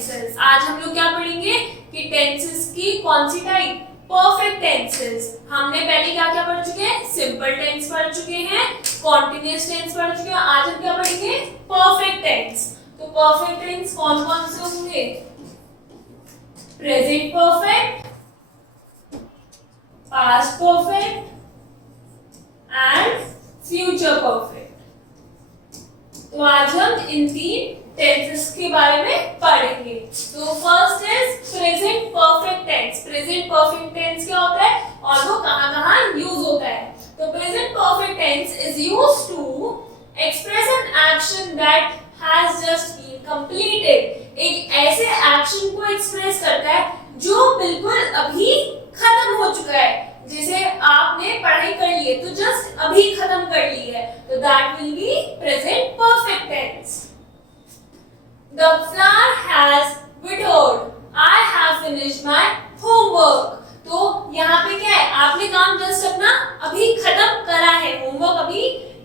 Tenses. आज हम लोग क्या पढ़ेंगे कि टेंसेस की कौन सी टाइप, परफेक्ट टेंसेस। हमने पहले क्या क्या पढ़ चुके हैं, सिंपल टेंस पढ़ चुके हैं, कॉन्टिन्यूअस टेंस पढ़ चुके हैं। आज हम क्या पढ़ेंगे, परफेक्ट टेंस। तो परफेक्ट टेंस कौन कौन से होंगे, present perfect, past perfect and future perfect. तो आज हम इन तीन टेंसेस के बारे में पढ़ेंगे। तो first is present perfect tense. Present perfect tense क्या होता है और वो कहां-कहां यूज होता है। तो present perfect tense is used to express an action that has just been completed. एक ऐसे एक्शन को एक्सप्रेस करता है जो बिल्कुल अभी खत्म हो चुका है। जैसे आपने पढ़ाई कर ली है तो जस्ट अभी खत्म कर ली है, तो that will be present perfect tense. The flower has withered. I have finished my homework. तो यहाँ पे क्या है, आपने काम जस्ट अपना अभी खत्म करा है, होमवर्क अभी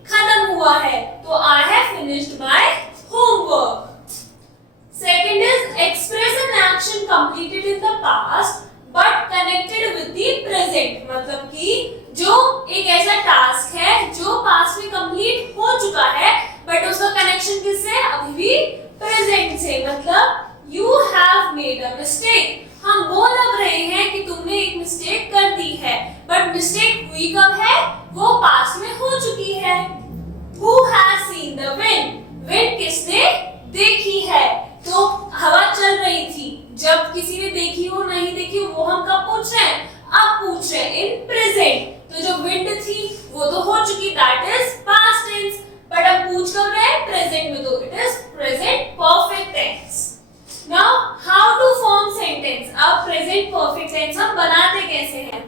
खत्म हुआ है, तो I have finished my homework. Second is express an action completed in the past but connected with the present. मतलब कि जो एक ऐसा टास्क है जो पास्ट में कंप्लीट हो चुका है बट उसका कनेक्शन किससे, अभी भी प्रेजेंट से। मतलब you have made a mistake, हम बोल लग रहे हैं कि तुमने एक मिस्टेक कर दी है, बट मिस्टेक हुई कब है, वो पास्ट में हो चुकी है। Who has seen the wind? Wind किसने देखी है, तो हवा चल रही थी, जब किसी ने देखी हो नहीं देखी हो वो हम कब पूछ रहे हैं, अब पूछ रहे हैं इन प्रेजेंट। तो जो विंड थी वो तो हो चुकी, that is past tense, but हम पूछ कब रहे हैं, प्रेजेंट में, तो it is present perfect tense. Now how to form sentence. अब प्रेजेंट परफेक्ट टेंस हम बनाते कैसे हैं।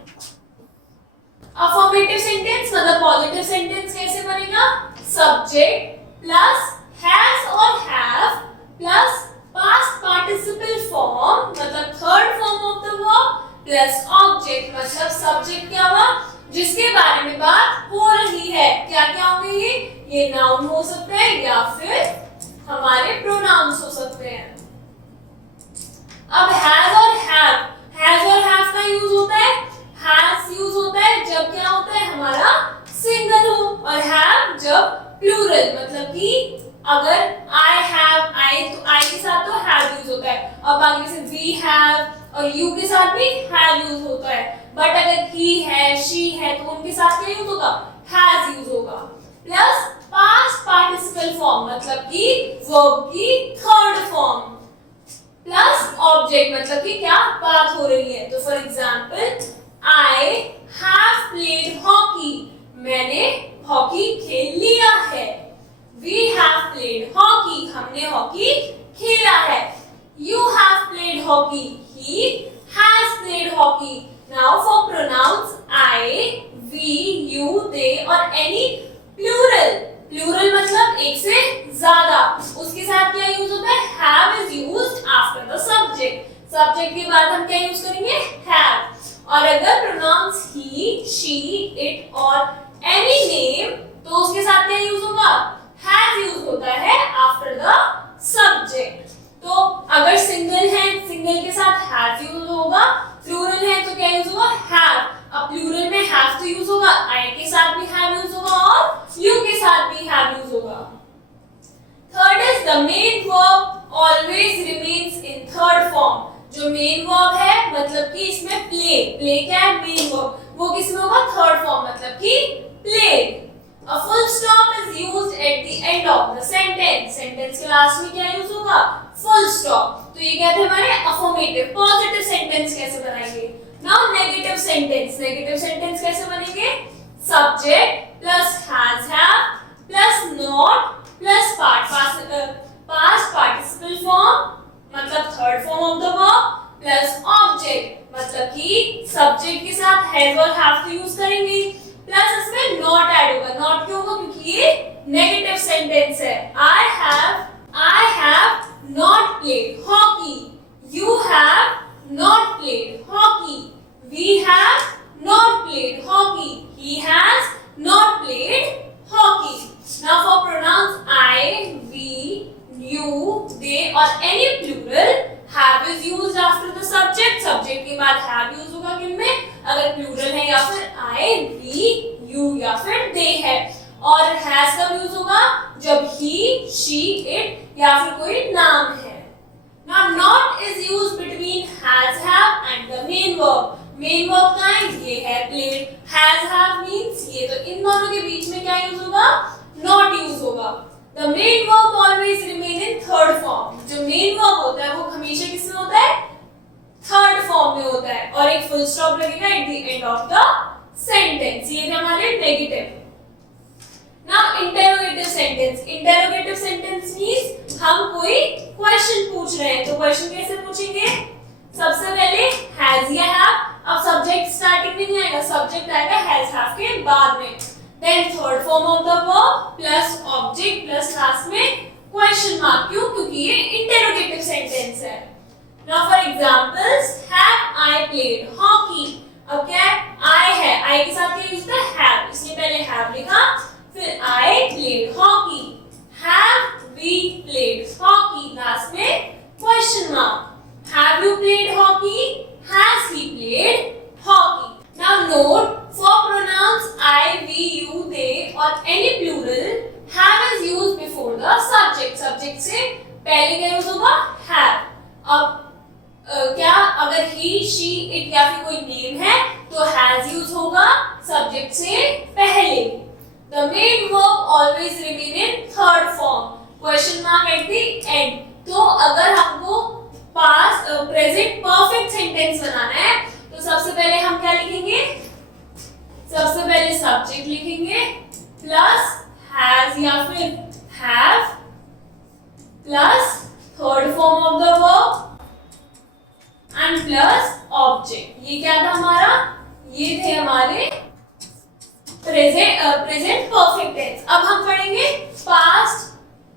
अफर्मेटिव सेंटेंस मतलब पॉजिटिव सेंटेंस कैसे बनेगा, सब्जेक्ट प्लस हैज और have plus past participle form मतलब third form of the verb plus object मतलब सब्जेक्ट क्या हुआ, जिसके बारे में बात हो रही है। क्या क्या होंगे ये नाउन हो सकता है या फिर हमारे प्रोनाउंस हो सकते हैं। अब हैज और हैव का यूज होता है, हैज यूज होता है जब क्या होता है हमारा सिंगल हो, और हैव जब प्लूरल मतलब कि अगर आई हैव, आई तो आई के साथ तो हैव यूज होता है, और बाकी से वी हैव और यू के साथ भी हैव यूज होता है, बट अगर ही है शी है तो उनके साथ क्या यूज होगा, हैज यूज होगा। प्लस पास्ट पार्टिसिपल फॉर्म मतलब कि वर्ब की थर्ड फॉर्म प्लस ऑब्जेक्ट मतलब कि क्या बात हो रही है। तो for example I have played hockey, मैंने हॉकी खेल लिया है। वी हैव प्लेड हॉकी, हमने हॉकी खेला है। You have played hockey, he has played hockey. Now for pronouns I, we, you, they और एनी प्लूरल, प्लूरल मतलब एक से ज्यादा, उसके साथ क्या यूज होता है, have is used after the subject. Subject के बाद हम क्या यूज करेंगे, हैव। और अगर प्रोनाउंस ही, शी, इट और एनी नेम तो उसके साथ क्या यूज होगा, हैज यूज होता है आफ्टर द सब्जेक्ट। तो अगर सिंगल है, सिंगल के साथ हैज यूज होगा, प्लूरल है तो क्या यूज होगा, हैव। अब प्लूरल में हैव तो यूज होगा, आई के साथ भी हैव यूज होगा और यू के साथ भी हैव यूज होगा। Third is the main verb always remains in third form. जो मेन वर्ब है मतलब कि इसमें प्ले, प्ले क्या है, मेन वर्ब, वो किसमें होगा, थर्ड फॉर्म मतलब कि played. A full stop is used at the end of the sentence. Sentence के लास्ट में क्या यूज होगा, full stop। तो ये क्या थे हमारे अफर्मेटिव। पॉजिटिव सेंटेंस कैसे बनाएंगे। Now negative sentence। Negative sentence कैसे बनेंगे, subject plus has have plus not plus past participle form मतलब third form of the verb plus object मतलब कि subject के साथ has और have to use करेंगे, प्लस इसमें नॉट ऐड होगा। नॉट क्यों होगा, क्योंकि ये नेगेटिव सेंटेंस है। I have not played hockey. You have not played hockey. We have not played hockey. He has not played hockey. Now for pronouns I, we, you, they or any plural have is used after the subject, subject के बाद have use होगा किन में, अगर plural है या फिर I, we, you या फिर they है। और has कब यूज होगा, जब he, she, it या फिर कोई नाम है। Now not is used between has, have and the main verb. Main verb का है, ये है played, has, have means ये, तो इन दोनों के बीच में क्या यूज होगा, not यूज होगा। The main verb always remain in third form. जो main verb होता है वो हमेशा किस में होता है, थर्ड फॉर्म में होता है, और एक फुल स्टॉप लगेगा at the end of the sentence. ये थे हमारे negative. Now interrogative sentence. Interrogative sentence means हम कोई क्वेश्चन पूछ रहे हैं, तो क्वेश्चन कैसे पूछेंगे, सबसे पहले हैज या हैव, अब सब्जेक्ट स्टार्टिंग में नहीं आएगा, सब्जेक्ट आएगा हैज हैव के बाद में, then third form of the verb plus object plus last में क्वेश्चन मार्क। क्यों, क्योंकि ये इंटेरोगेटिव सेंटेंस है। Now for examples, have I played hockey. अब क्या है, आई है, आई के साथ क्या यूज होता है, हैव, इसलिए पहले हैव लिखा, फिर I played hockey, have we played hockey, last में question mark. Have you played hockey? Has he played hockey? Now note, for pronouns I, we, you, they or any plural, have is used before the subject. Subject से पहले क्या use होगा, have. अब क्या अगर he, she, it या फिर कोई नेम है तो has यूज होगा subject से पहले। The main verb always remain in third form. Question mark at the end. तो अगर हमको पास्ट प्रेजेंट परफेक्ट सेंटेंस बनाना है तो सबसे पहले हम क्या लिखेंगे, सबसे पहले सब्जेक्ट लिखेंगे प्लस हैज या फिर have plus third form of the verb and plus object. ये क्या था हमारा, ये थे हमारे प्रेजेंट परफेक्ट टेंस। अब हम पढ़ेंगे past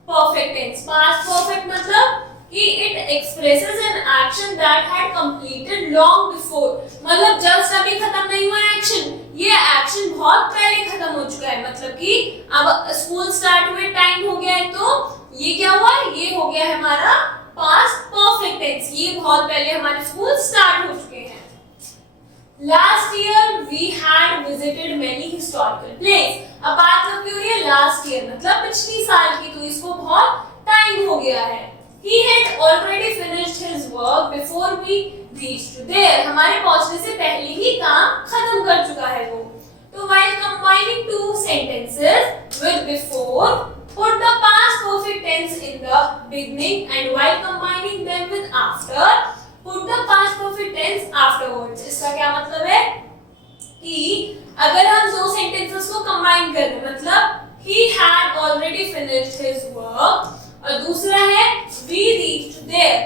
perfect tense. Past perfect मतलब कि it expresses an action that had completed long before, मतलब जस्ट अभी खत्म नहीं हुआ एक्शन, ये एक्शन बहुत पहले खत्म हो चुका है, मतलब कि अब स्कूल स्टार्ट हुए टाइम हो गया है, तो ये क्या हुआ, ये हो गया है हमारा पास्ट परफेक्ट टेंस, ये बहुत पहले हमारे स्कूल स्टार्ट हो चुके हैं। Last year we had visited many historical places। अब बात कब की हो रही है, लास्ट ईयर मतलब पिछली साल की, तो इसको बहुत टाइम हो गया है। He had already finished his work before we reached there। हमारे पहुंचने से पहले ही काम खत्म कर चुका है वो। तो while combining two sentences with before, put the past perfect tense in the beginning, and while combining them with after, put the past perfect tense afterwards। इसका क्या मतलब है कि अगर हम दो सेंटेंसेस को कंबाइन कर रहे हैं, मतलब he had already finished his work और दूसरा है we reached there,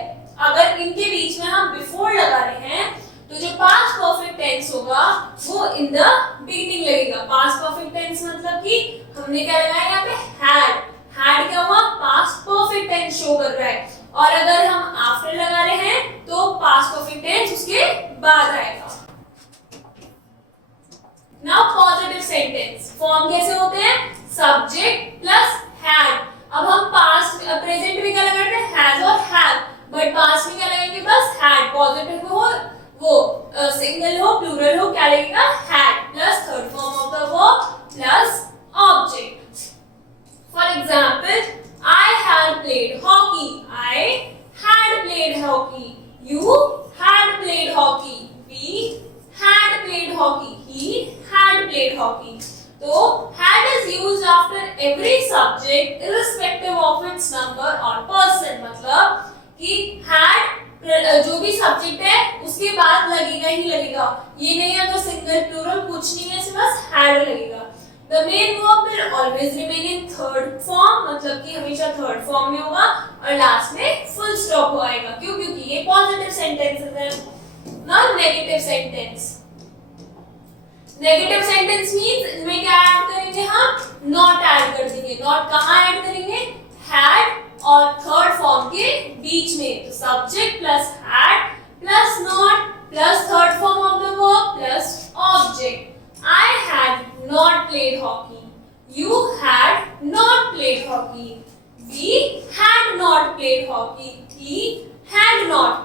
अगर इनके बीच में हम before लगा रहे हैं तो जो past perfect tense होगा वो in the beginning लगेगा। past perfect tense मतलब कि हमने क्या लगाया यहाँ पे had क्या हुआ, past perfect tense शो कर रहा है, और अगर हम after लगा रहे हैं तो past perfect tense उसके बाद आएगा। Now positive sentence फॉर्म कैसे होते हैं, subject plus had। अब हम पास्ट प्रेजेंट में क्या लगा रहे हैं, हैज और हैव, बट पास्ट में क्या लगाएंगे, बस हैड। पॉजिटिव हो वो सिंगल हो प्लूरल हो, क्या लगेगा, had plus third form of the verb plus object. For example, I had played hockey, I had played hockey, you had played hockey, we had played hockey, he had played hockey. तो had is used after every subject irrespective of its number or person। मतलब कि had जो भी subject है उसके बाद लगेगा ही लगेगा, ये नहीं अगर सिंगल प्लूरल कुछ नहीं है, बस had लगेगा। The main verb will always remain in third form, मतलब कि हमेशा थर्ड फॉर्म में होगा और लास्ट में फुल स्टॉप आएगा। क्यों, क्योंकि ये पॉजिटिव सेंटेंसेस है, ना negative sentence. Negative sentence means इसमें क्या ऐड करेंगे, हम नॉट ऐड कर देंगे। नॉट कहाँ ऐड करेंगे, हैड और थर्ड फॉर्म के बीच में। तो subject plus had plus not plus third form of the verb plus object. I had not played hockey, you had not played hockey, we had not played hockey, he had not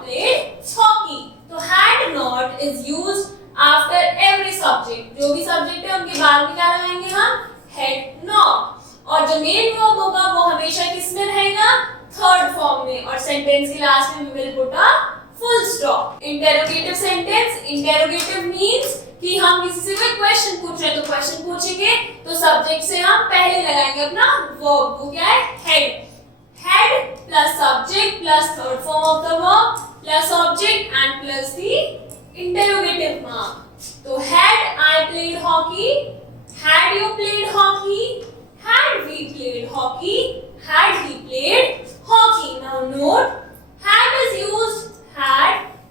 then put a full stop. Interrogative sentence. Interrogative means कि हम किसी से कोई question पूछ रहे हैं तो question पूछेंगे तो सब्जेक्ट से हम पहले लगाएंगे अपना वर्ब, वो क्या है, head. Head plus subject plus third form of the verb plus object and plus the interrogative mark. तो had I played hockey, had you played hockey, had we played hockey, had he played hockey. Now note, had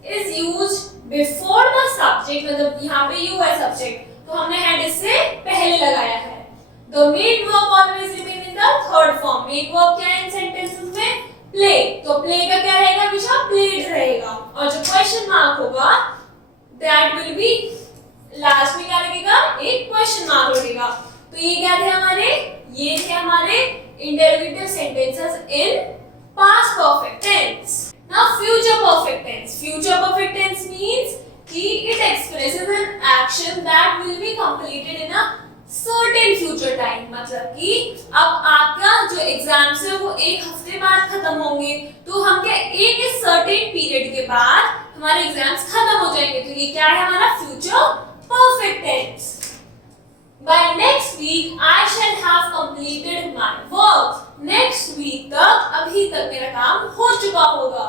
is used before the subject, मतलब यहाँ पे you है subject, तो हमने had इससे पहले लगाया है. The main verb always remain in the third form. Main verb क्या है इन sentences में? Play. तो play का क्या रहेगा हमेशा? Played रहेगा. और जो question mark होगा that will be लास्ट में क्या लगेगा, एक क्वेश्चन मार्क लगेगा. तो ये क्या थे हमारे, ये थे हमारे interrogative sentences in past perfect tense. Now future perfect tense. Future perfect tense means कि it expresses an action that will be completed in a certain future time. मतलब कि अब आपका जो एग्जाम्स है वो एक हफ्ते बाद खत्म होंगे, तो हम क्या एक सर्टेन पीरियड के बाद हमारे एग्जाम्स खत्म हो जाएंगे. तो ये क्या है हमारा future perfect tense. By next week I shall have completed my work. Next week तक अभी तक मेरा काम हो चुका होगा.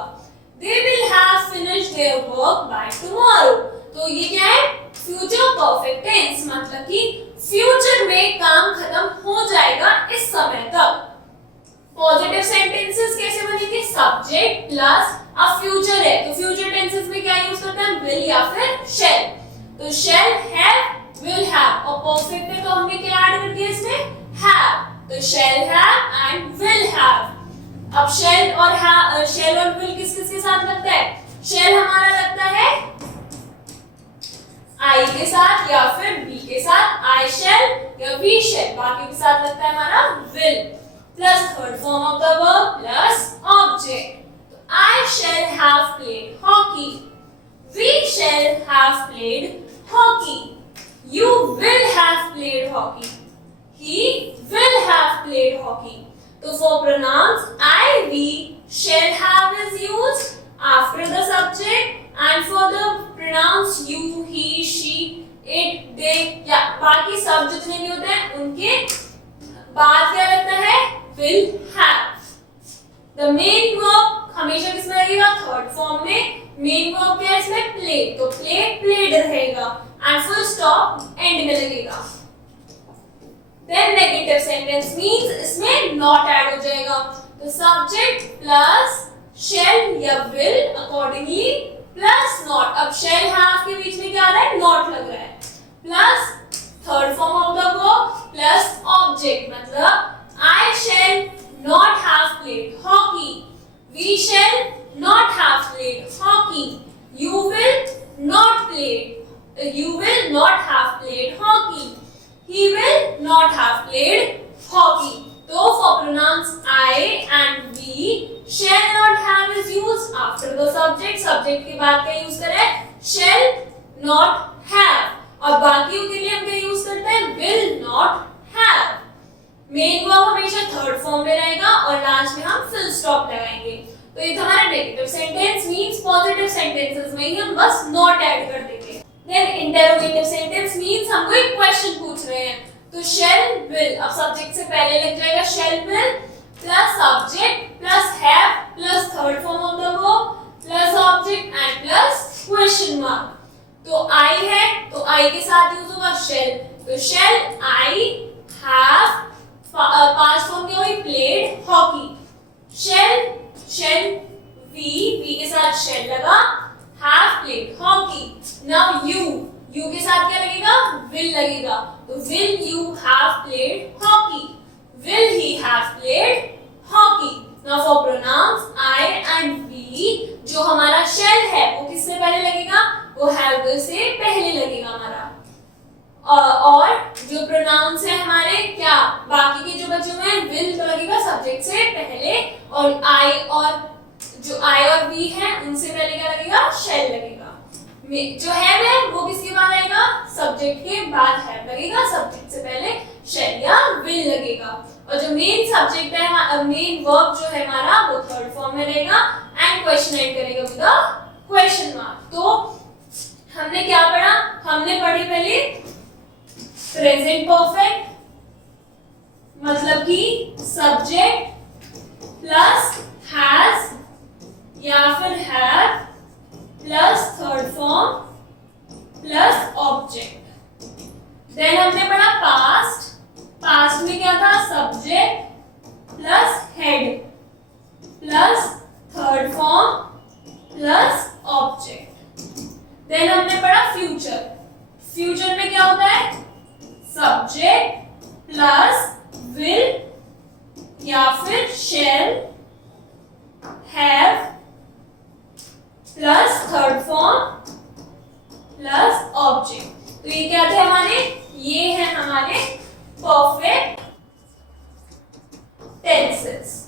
They will have finished their work by tomorrow. तो ये क्या है future perfect tense, मतलब कि future में काम खत्म हो जाएगा इस समय तक. पॉजिटिव सेंटेंसेस कैसे बनेंगे, सब्जेक्ट प्लस अब फ्यूचर है तो फ्यूचर टेंसेस में क्या यूज करते हैं, विल या फिर शैल. तो शैल, हैव, विल हैव. और परफेक्ट है तो हमने क्या ऐड कर दिया इसमें, हैव. तो shall have and will have. अब शैल और विल किस किस के साथ लगता है, शैल हमारा लगता है आई के साथ या फिर बी के साथ, आई शैल या वी शैल. बाकी के साथ लगता है हमारा will plus third form of the verb plus object. तो I shall have played hockey, we shall have played hockey, you will have played hockey, he will have played hockey. So for pronouns I, we, shall have is used after the subject and for the pronouns you, he, she, it, they या बाकी सब जितने भी होते हैं उनके बाद क्या लगता है, will have. The main verb हमेशा किसमें लगेगा, थर्ड फॉर्म में. मेन वर्ब क्या है इसमें, प्ले. तो प्ले प्लेड रहेगा एंड फुल स्टॉप एंड में लगेगा. देन नेगेटिव सेंटेंस मींस इसमें नॉट ऐड हो जाएगा. तो सब्जेक्ट प्लस शैल या विल अकॉर्डिंगली प्लस नॉट. अब शैल हैव के बीच में क्या आ रहा है, नॉट लग रहा है, plus third form of the verb plus object. मतलब I shall not have played hockey, we shall not have played hockey, you will not have played hockey, he will not have played hockey. So for pronouns I and we, shall not have is used after the subject. subject के बाद क्या use करें, shall not have. और बाकियों के लिए हम क्या यूज करते हैं, will not have. Main verb हमेशा थर्ड फॉर्म में रहेगा और लास्ट में हम फुल स्टॉप लगाएंगे. तो ये हमारा negative sentence means positive sentences में ही हम बस नॉट ऐड कर देंगे. देन इंटरोगेटिव सेंटेंस मींस हम कोई क्वेश्चन पूछ रहे हैं तो शैल विल, अब सब्जेक्ट से पहले लग जाएगा शैल will plus subject plus have plus third form of the verb plus object and plus question mark. तो आई है तो आई के साथ यूज होगा शैल. तो शैल आई हैव पास्ट फॉर्म क्या हुई, प्लेड हॉकी. शैल वी के साथ शैल लगा, have played hockey. Now you के साथ क्या लगेगा, विल लगेगा. तो will you have played hockey, will he have played hockey. Now for pronouns I and we, जो हमारा शैल है वो किससे पहले लगेगा, वो हैव से पहले लगेगा हमारा. और जो प्रोनाउंस है हमारे क्या बाकी के जो बचे हुए हैं, विल तो लगेगा सब्जेक्ट से पहले और आई और वी है उनसे पहले क्या लगेगा, शैल लगेगा. जो है वो किसके बाद आएगा, सब्जेक्ट के बाद है लगेगा, सब्जेक्ट से पहले शैल या विल लगेगा. और जो मेन सब्जेक्ट है, मेन वर्ब जो है हमारा वो थर्ड फॉर्म में रहेगा एंड क्वेश्चन एंड करेगा विद अ क्वेश्चन मार्क। तो हमने क्या पढ़ा? हमने पढ़ी पहले प्रेजेंट परफेक्ट, मतलब कि सब्जेक्ट प्लस हैज या फिर have plus third form plus object. Then हमने पढ़ा पास्ट। पास्ट में क्या था? Subject plus had plus third form plus object. Then हमने पढ़ा फ्यूचर। फ्यूचर में क्या होता है? सब्जेक्ट प्लस विल या फिर shall have plus third form plus object. तो ये क्या थे हमारे? ये है हमारे परफेक्ट टेंसेस।